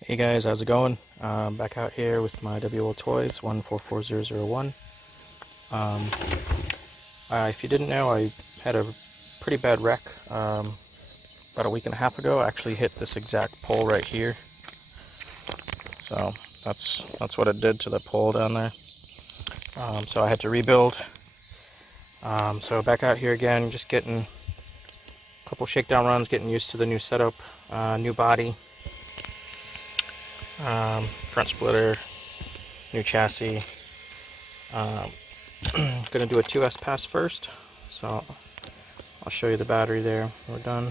Hey guys, how's it going? Back out here with my Wltoys 144001. Um, if you didn't know, I had a pretty bad wreck about a week and a half ago. I actually hit this exact pole right here. So that's what it did to the pole down there. So I had to rebuild. So back out here again, just getting a couple shakedown runs, getting used to the new setup, new body. Front splitter, new chassis. Gonna do a 2S pass first, so I'll show you the battery there. We're done.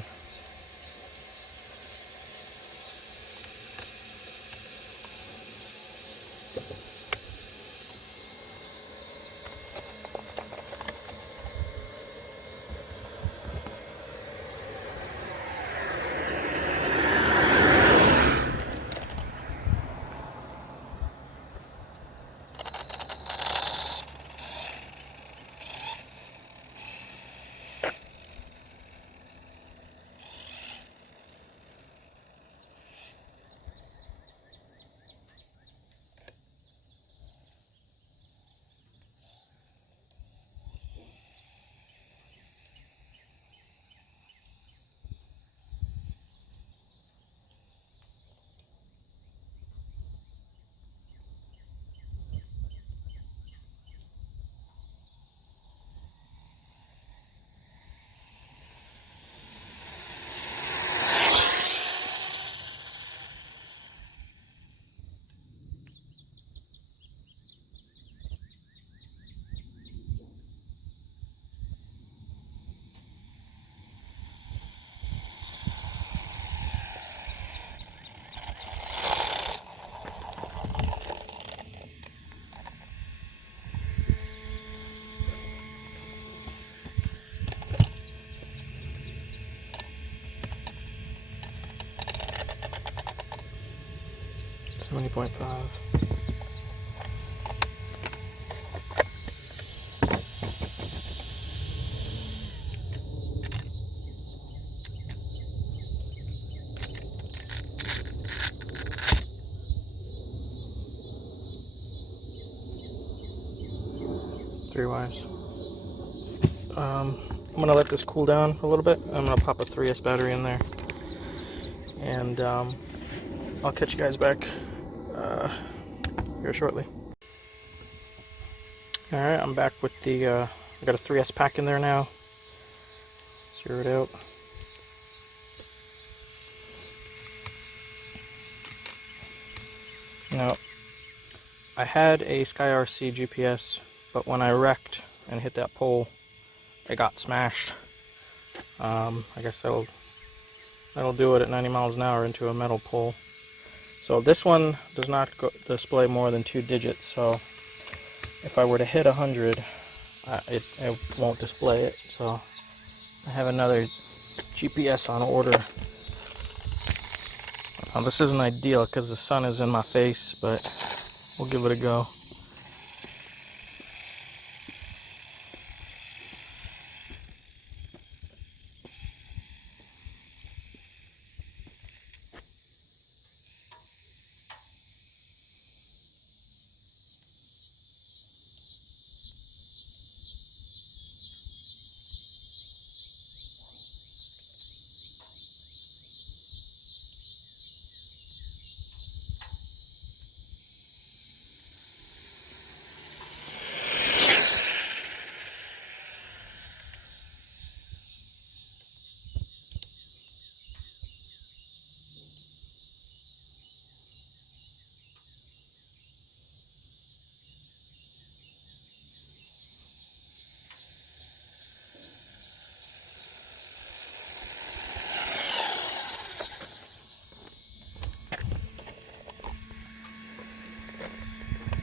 $70.5. Three wires. I'm gonna let this cool down a little bit. I'm gonna pop a 3S battery in there, and I'll catch you guys back here shortly. All right, I'm back with the. I got a 3S pack in there now. Zero it out. Now, I had a Sky RC GPS, but when I wrecked and hit that pole, it got smashed. I guess that'll do it at 90 miles an hour into a metal pole. So this one does not display more than 2 digits. So if I were to hit 100, it won't display it. So I have another GPS on order. Now this isn't ideal because the sun is in my face, but we'll give it a go.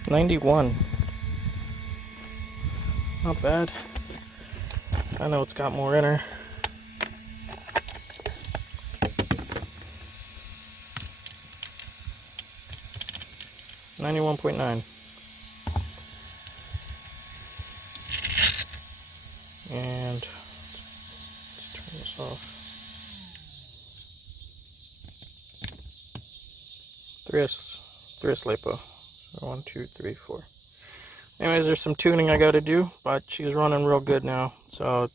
$91. Not bad. I know it's got more in her. $91.9. And let's turn this off. Three lipo. So 1, 2, 3, 4. Anyways, there's some tuning I gotta do, but she's running real good now. So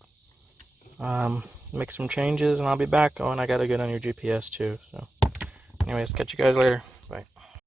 make some changes and I'll be back. Oh, and I gotta get on your GPS too. So anyways, catch you guys later.